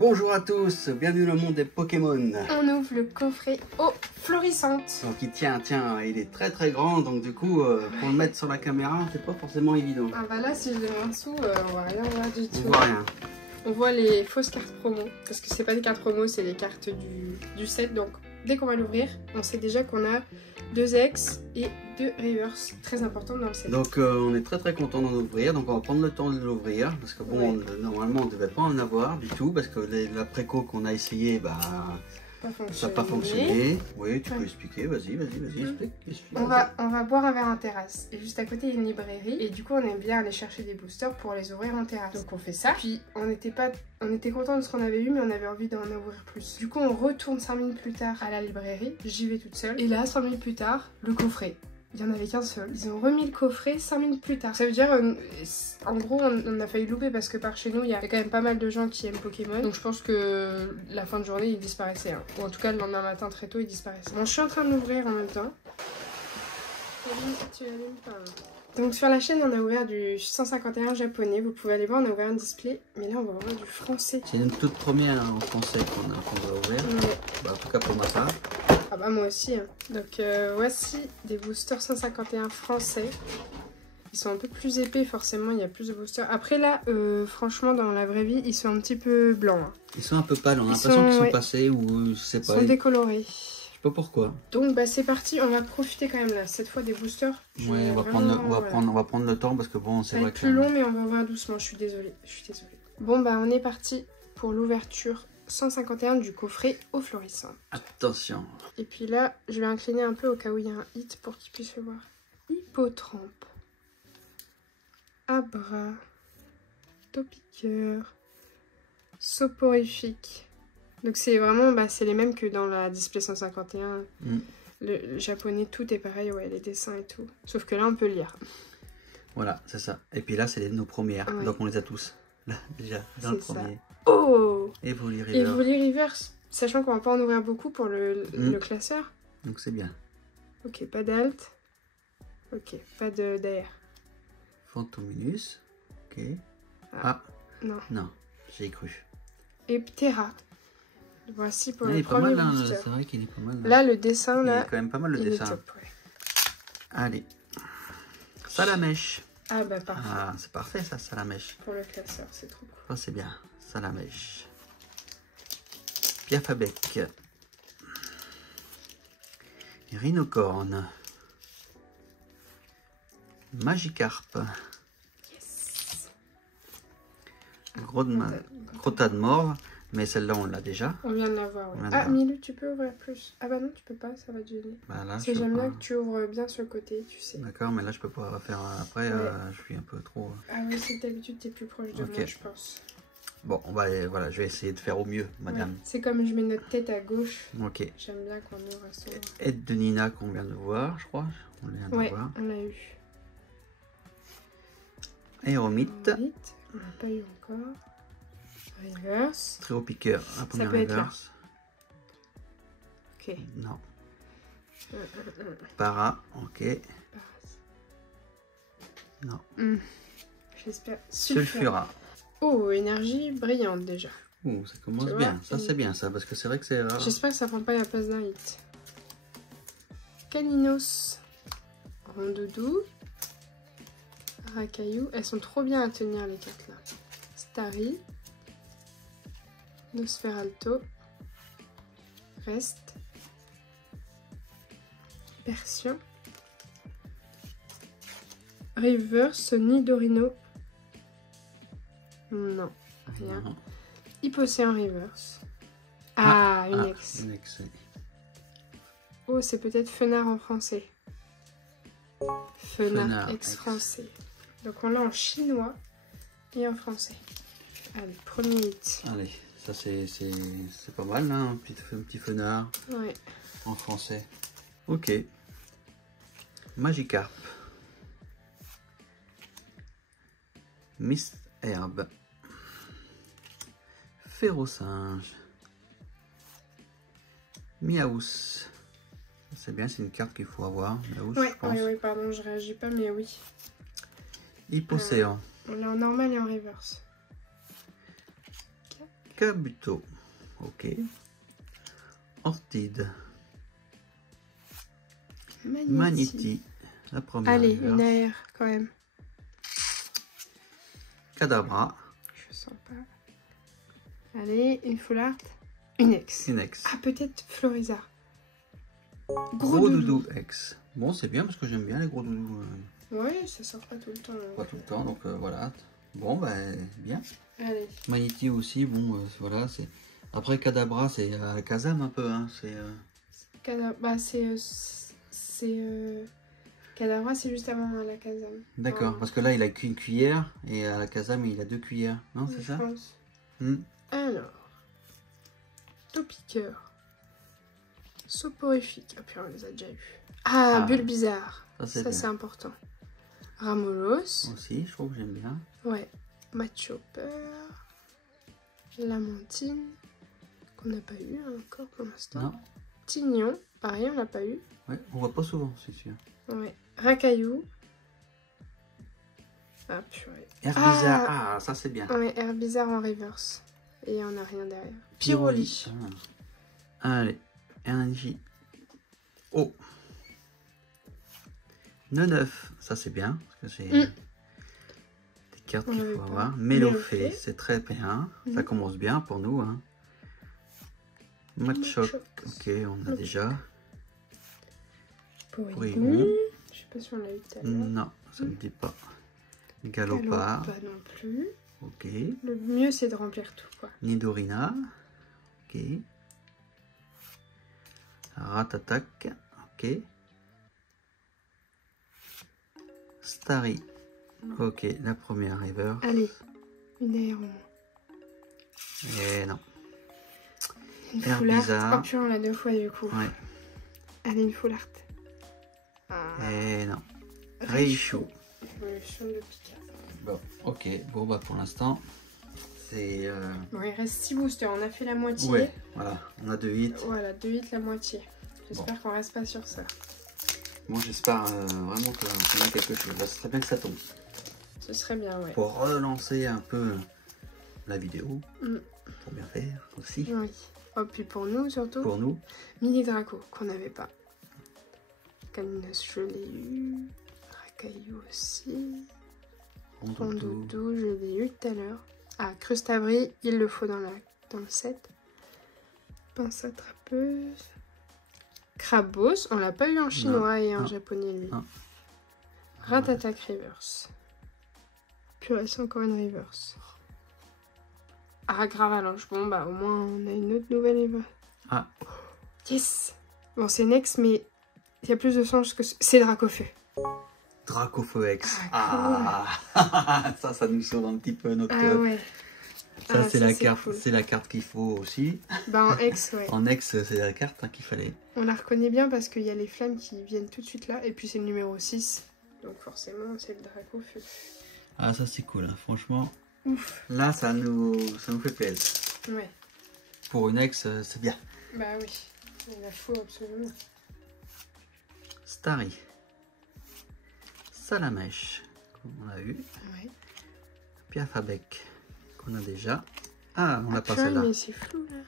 Bonjour à tous, bienvenue dans le monde des Pokémon. On ouvre le coffret eau florissante. Donc il tient, il est très grand, donc du coup pour le mettre sur la caméra, c'est pas forcément évident. Ah bah là, si je le mets en dessous, on va rien voir du tout. On voit rien. On voit les fausses cartes promo, parce que c'est pas des cartes promo, c'est les cartes du set. Donc dès qu'on va l'ouvrir, on sait déjà qu'on a 2 ex et 2 reverse, très important dans le set. Donc on est très content d'en ouvrir, donc on va prendre le temps de l'ouvrir, parce que bon, normalement on ne devait pas en avoir du tout, parce que la préco qu'on a essayé, bah, ça n'a pas fonctionné. Oui, tu peux expliquer, vas-y, explique. On va boire un verre en terrasse. Et juste à côté, il y a une librairie. Et du coup, on aime bien aller chercher des boosters pour les ouvrir en terrasse. Donc on fait ça. Puis on était content de ce qu'on avait eu, mais on avait envie d'en ouvrir plus. Du coup, on retourne 5 minutes plus tard à la librairie. J'y vais toute seule. Et là, 5 minutes plus tard, le coffret. Il n'y en avait qu'un seul. Ils ont remis le coffret 5 minutes plus tard. Ça veut dire, en gros, on a failli louper parce que par chez nous, il y a quand même pas mal de gens qui aiment Pokémon. Donc je pense que la fin de journée, il disparaissait. Hein. Ou en tout cas, le lendemain matin, très tôt, il disparaissait. Bon, je suis en train de l'ouvrir en même temps. Tu l'allumes pas, hein. Donc sur la chaîne, on a ouvert du 151 japonais. Vous pouvez aller voir, on a ouvert un display. Mais là, on va ouvrir du français. C'est une toute première en français qu'on va ouvrir. Ouais. Bah, en tout cas, pour moi, ça. Ah bah moi aussi. Hein. Donc voici des boosters 151 français. Ils sont un peu plus épais forcément, il y a plus de boosters. Après là, franchement dans la vraie vie, ils sont un petit peu blancs. Hein. Ils sont un peu pâles, on a l'impression qu'ils sont passés ou je sais pas. Ils sont décolorés. Je sais pas pourquoi. Donc bah c'est parti, on va profiter quand même là, cette fois des boosters. Ouais, on va prendre le temps parce que bon, c'est vrai que... Ça va être plus long mais on va ouvrir doucement, je suis désolée. Bon bah on est parti pour l'ouverture 151 du coffret eau florissante. Attention. Et puis là, je vais incliner un peu au cas où il y a un hit pour qu'ils puissent le voir. Hippotrampe. Abra. Topiqueur. Soporifique. Donc c'est vraiment, c'est les mêmes que dans la display 151. Le japonais, tout est pareil, ouais, les dessins et tout. Sauf que là, on peut lire. Voilà, c'est ça. Et puis là, c'est nos premières. Ouais. Donc on les a tous. Là, déjà, dans le premier. Ça. Oh! Evoli Reverse. Evoli Reverse. Sachant qu'on va pas en ouvrir beaucoup pour le classeur. Donc c'est bien. Ok, pas d'alt. Ok, pas d'air. Fantominus. Ok. Ah. Non, j'ai cru. Et Ptera. Voici pour le premier booster. C'est vrai qu'il est pas mal. Là, le dessin, là... Il est quand même pas mal le dessin. Top, ouais. Allez. Salamèche. Ah bah parfait. Ah, c'est parfait ça, Salamèche. Pour le classeur, c'est trop cool. Ça c'est bien. Salamèche. Piafabec. Rhinocorne. Magikarp. Yes. Crotadmort. Mais celle-là, on l'a déjà. On vient de l'avoir, ouais. Ah, Milou, tu peux ouvrir plus. Ah bah non, tu peux pas, ça va te gêner. Bah là, j'aime bien que tu ouvres bien sur le côté, tu sais. D'accord, mais là, je peux pas faire après, je suis un peu trop... Ah oui, c'est que d'habitude, t'es plus proche de moi, je pense. Bon, voilà, je vais essayer de faire au mieux, madame. Ouais. C'est comme je mets notre tête à gauche. Ok. J'aime bien qu'on ouvre à son... Aide de Nina qu'on vient de voir, je crois. On vient de voir. on l'a eu. Aéromite. On l'a pas eu encore. Reverse. Tréopiqueur, la première reverse. Ok. Non. Para, ok. Non. J'espère. Sulfura. Oh, énergie brillante déjà. Oh, ça commence bien. Ça, c'est bien ça, parce que c'est vrai que c'est rare. J'espère que ça prend pas la place d'un hit. Caninos. Rondoudou. Racaillou. Elles sont trop bien à tenir les cartes là. Starry. Nosferalto. Reste. Persion. Reverse. Nidorino. Non, rien. Hypocéan Reverse. Ah, une ex. Une ex. Oh, c'est peut-être Fenard en français. Fenard ex français. Donc on l'a en chinois et en français. Allez, premier hit. Allez, ça c'est pas mal, là, un petit Fenard. Ouais. En français. Ok. Magikarp. Miss Herbe. Férocinge. Miaous. C'est bien, c'est une carte qu'il faut avoir. Miaous, oui, je pense. oui, pardon, je réagis pas, mais oui. Hypocéan. On est en normal et en reverse. Kabuto. Ok. Ortide. Maniti. La première. Allez, reverse. une AR quand même. Kadabra. Je sens pas. Allez, une full art. Une ex. Une ex. Ah, peut-être Florizard. Gros doudou ex. Bon, c'est bien parce que j'aime bien les gros doudous. Ouais, ça sort pas tout le temps. Pas tout le temps, donc voilà. Bon, ben, bien. Allez. Maniti aussi, bon, voilà. C'est après Kadabra, c'est Kazam un peu, hein. C'est. Bah, Kadabra, c'est juste avant la Kazam. D'accord, parce que là, il a qu'une cuillère et à la Kazam, il a 2 cuillères. Non, c'est ça? Pense. Alors, Topiqueur. Soporifique. Ah, puis on les a déjà eu. Ah, bulle bizarre. Ça, c'est important. Ramolos. Aussi, je trouve que j'aime bien. Ouais. Matchopper. Lamantine. Qu'on n'a pas eu encore pour l'instant. Non. Tignon. Pareil, on l'a pas eu. Ouais, on voit pas souvent, c'est sûr. Ouais. Racaillou. Ah, purée. Herbizarre, ah, ça c'est bien. Ouais, Herbizarre en reverse. Et on n'a rien derrière. Pyroli. Allez, énergie. Oh. 9, ça c'est bien. Parce que c'est des cartes qu'il faut avoir. Mélofée, c'est très bien. Ça commence bien pour nous. Hein. Machoc, ok, on a déjà. Porygon. Je sais pas si on l'a eu tout à l'heure. Non, ça ne me dit pas. Galopard. Pas non plus. Ok. Le mieux c'est de remplir tout quoi. Nidorina. Ok. Ratatak. Ok. Starry. Ok, la première river. Allez, une air au moins. Eh non. Une full art. Herbizarre. Oh purée, on l'a 2 fois du coup. Ouais. Allez, une full art. Eh non. Reichou. Évolution de Pika. Bon, ok. Bon, bah pour l'instant, c'est... Bon, il reste 6 boosters. On a fait la moitié. Ouais, voilà. On a 2 hits. Voilà, 2 hits, la moitié. J'espère qu'on reste pas sur ça. Moi, j'espère vraiment qu'on a quelque chose. Là, ce serait bien que ça tombe. Ce serait bien, ouais. Pour relancer un peu la vidéo. Pour bien faire aussi. Oui. Oh, puis pour nous, surtout. Pour nous. Mini Draco, qu'on n'avait pas. Caninos, je l'ai eu. Racaillou aussi. Rondoudou, je l'ai eu tout à l'heure. Ah, Crustabri, il le faut dans le set. Pince attrapeuse. Crabos, on l'a pas eu en chinois et en japonais, lui. Ratatak reverse. Purée, c'est encore une reverse. Ah, Gravalanche. Bon, bah, au moins, on a une autre nouvelle Eva. Ah. Yes. Bon, c'est Nex, mais il y a plus de sens que... C'est Dracofeu. Dracofeu X. Ah, cool. Ça nous sauve un petit peu notre... Ah ouais. Ça, c'est la carte, cool. c'est la carte qu'il faut aussi. Bah, en X, ouais. En X, c'est la carte qu'il fallait. On la reconnaît bien parce qu'il y a les flammes qui viennent tout de suite là. Et puis, c'est le numéro 6. Donc, forcément, c'est le Dracofeu. Ah, ça, c'est cool. Hein. Franchement, ouf. Là, ça nous fait plaisir. Ouais. Pour une ex, c'est bien. Bah oui, il la faut absolument. Starry. Salamèche, comme on a eu. Ouais. Piafabec, qu'on a déjà. Ah, on n'a pas purée, celle-là. mais c'est flou là.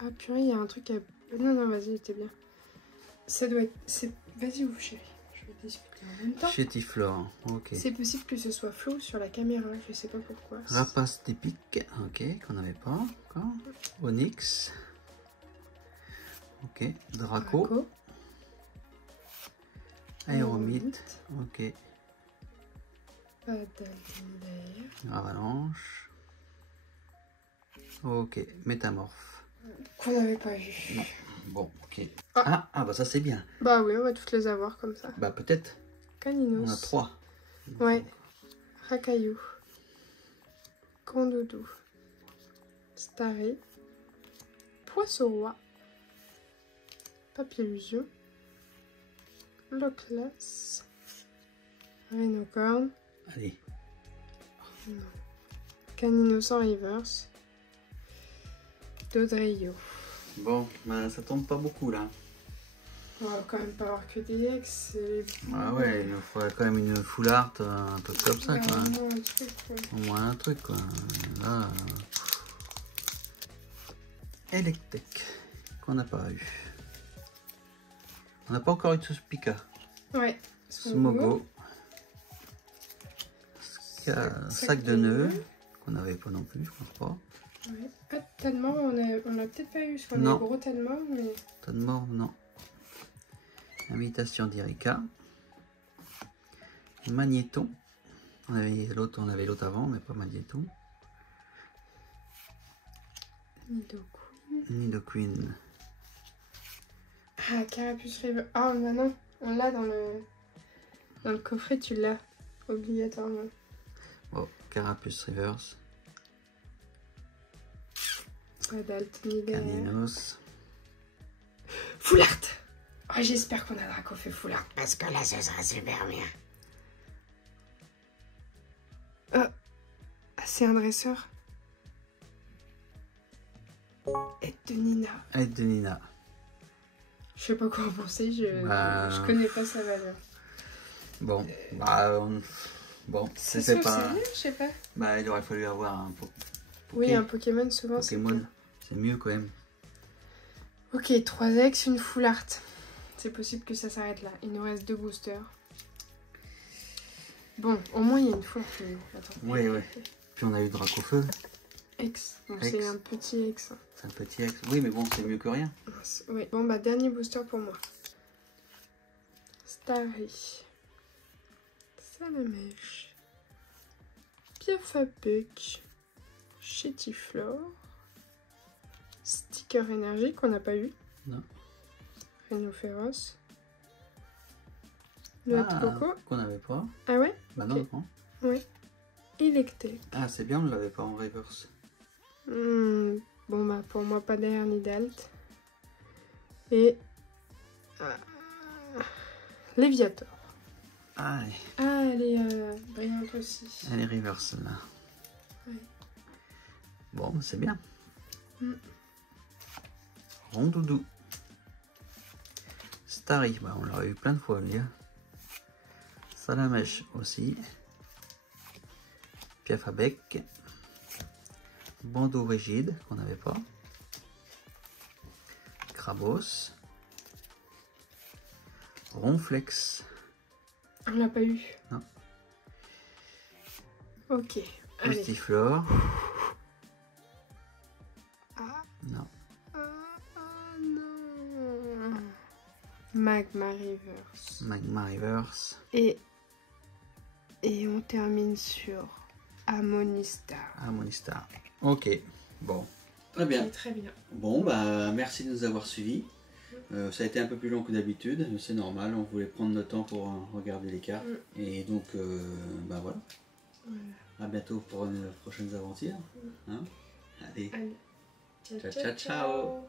Ah purée, il y a un truc à... Non, non, vas-y, c'était bien. Ça doit être... Vas-y, ouvre chérie. Je vais discuter en même temps. Chétiflore, ok. C'est possible que ce soit flou sur la caméra, je sais pas pourquoi. Rapace typique, ok, qu'on n'avait pas encore. Onyx. Ok, Draco. Aéromite, ok. Avalanche. Ok, Métamorphe. Qu'on n'avait pas vu. Non. Bon, ok. Ah, bah ça c'est bien. Bah oui, on va toutes les avoir comme ça. Bah peut-être. Caninos. On a 3. Ouais. Racaillou. Rondoudou. Starry. Poisson roi. Papillusion. Loclas. Rhinocorn. Allez. Non. Caninos en reverse. Dodrio. Bon, bah ça tombe pas beaucoup là. On va quand même pas avoir que des ex. Ah ouais, il nous faudrait quand même une full art, un peu comme ça quoi. Au moins un truc, quoi. Au moins un truc quoi. Là, Electek, qu'on n'a pas eu. On n'a pas encore eu de Suspica. Ouais. Smogo. Sac de nœuds, qu'on n'avait pas non plus, je pense pas. Ouais. Pas tellement, on a peut-être pas eu, parce qu'on est gros tellement, mais... Tellement, non. Invitation d'Erika. Magnéton. On avait l'autre avant, mais pas Magnéton. Nidoqueen. Ah, Carapuce River. Ah, bah non, on l'a dans le coffret, tu l'as, obligatoirement. Oh, Carapuce Reverse. Pas d'Altinidaire. Caninos. Full Art. Oh, j'espère qu'on a Dracofeu Full Art, parce que là, ce sera super bien. Ah, c'est un dresseur. Aide de Nina. Aide de Nina. Je sais pas quoi en penser, je connais pas sa valeur. Bon, bon, c'est pas... Je sais pas. Bah, il aurait fallu avoir un Oui, un Pokémon souvent. Pokémon, c'est mieux quand même. Ok, 3X, une Full Art. C'est possible que ça s'arrête là. Il nous reste 2 boosters. Bon, au moins il y a une Full Art. Attends. Oui, oui. Puis on a eu Dracofeu. X. Bon, c'est un petit X. C'est un petit X. Oui, mais bon, c'est mieux que rien. Oui. Bon, bah, dernier booster pour moi. Starry. Salamèche. Piafapuck. Chétiflore. Sticker énergie qu'on n'a pas eu. Non. Rhinophéros. Le Coco. Qu'on n'avait pas. Ah ouais? Bah non, okay. non. Oui. Electek. Ah, c'est bien, on ne l'avait pas en reverse. Bon, bah, pour moi, pas d'air ni d'alt. Et. Léviator. Ah, elle est brillante aussi. Elle est reverse là. Ouais. Bon, c'est bien. Rondoudou. Starry, bah, on l'a eu plein de fois, lui. Salamèche aussi. Piafabec. Bandeau rigide, qu'on n'avait pas. Crabos. Ronflex. On l'a pas eu. Non. Ok. Mustiflore. Non. Non. Magma Reverse. Magma Reverse. Et on termine sur Amonistar. Amonistar. Ok. Bon. Très bien. Okay, très bien. Bon, bah merci de nous avoir suivis. Ça a été un peu plus long que d'habitude, c'est normal, on voulait prendre le temps pour regarder les cartes. Et donc, bah voilà. À bientôt pour une prochaine aventure. Hein? Allez. Ciao, ciao, ciao.